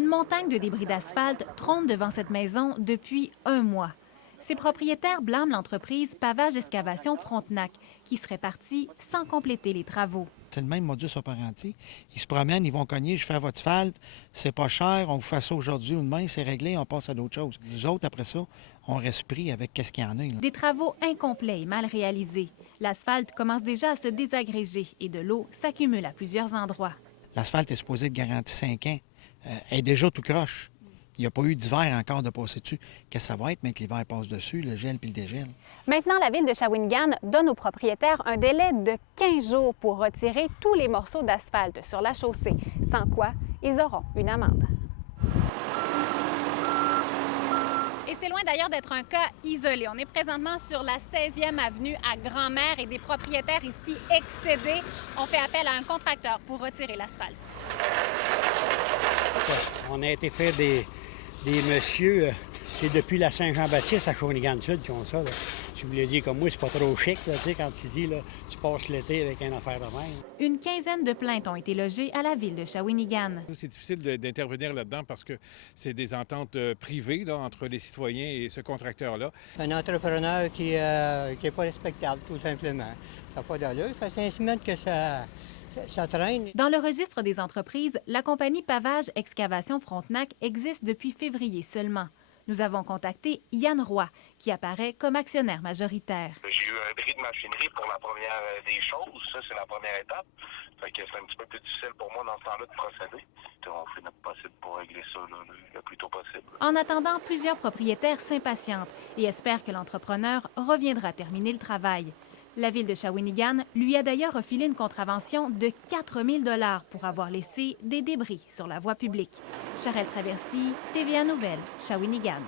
Une montagne de débris d'asphalte trône devant cette maison depuis un mois. Ses propriétaires blâment l'entreprise Pavage Excavation Frontenac, qui serait partie sans compléter les travaux. C'est le même modus operandi. Ils se promènent, ils vont cogner, je fais votre asphalte, c'est pas cher, on vous fait ça aujourd'hui ou demain, c'est réglé, on passe à d'autres choses. Nous autres, après ça, on reste pris avec qu'est-ce qu'il y en a. Là. Des travaux incomplets et mal réalisés. L'asphalte commence déjà à se désagréger et de l'eau s'accumule à plusieurs endroits. L'asphalte est supposé être garanti 5 ans. Elle est déjà tout croche. Il n'y a pas eu d'hiver encore de passer dessus. Qu'est-ce que ça va être, mais que l'hiver passe dessus, le gel puis le dégel? Maintenant, la ville de Shawinigan donne aux propriétaires un délai de 15 jours pour retirer tous les morceaux d'asphalte sur la chaussée, sans quoi ils auront une amende. Et c'est loin d'ailleurs d'être un cas isolé. On est présentement sur la 16e avenue à Grand-Mère et des propriétaires ici excédés ont fait appel à un contracteur pour retirer l'asphalte. On a été faire des messieurs, c'est depuis la Saint-Jean-Baptiste à Shawinigan-Sud qui ont ça. Là. Tu voulais dire comme moi, c'est pas trop chic, là, quand tu dis là, tu passes l'été avec une affaire de même. Une quinzaine de plaintes ont été logées à la ville de Shawinigan. C'est difficile d'intervenir là-dedans parce que c'est des ententes privées là, entre les citoyens et ce contracteur-là. Un entrepreneur qui n'est pas respectable, tout simplement. Ça n'a pas d'allure. Ça fait 5 semaines que ça traîne. Dans le registre des entreprises, la compagnie Pavage Excavation Frontenac existe depuis février seulement. Nous avons contacté Yann Roy, qui apparaît comme actionnaire majoritaire. J'ai eu un bris de machinerie pour la première des choses. Ça, c'est la première étape. Fait que c'est un petit peu plus difficile pour moi dans ce temps-là de procéder. On fait notre possible pour régler ça là, le plus tôt possible. En attendant, plusieurs propriétaires s'impatientent et espèrent que l'entrepreneur reviendra terminer le travail. La ville de Shawinigan lui a d'ailleurs refilé une contravention de 4 000 $ pour avoir laissé des débris sur la voie publique. Charelle Traversy, TVA Nouvelles, Shawinigan.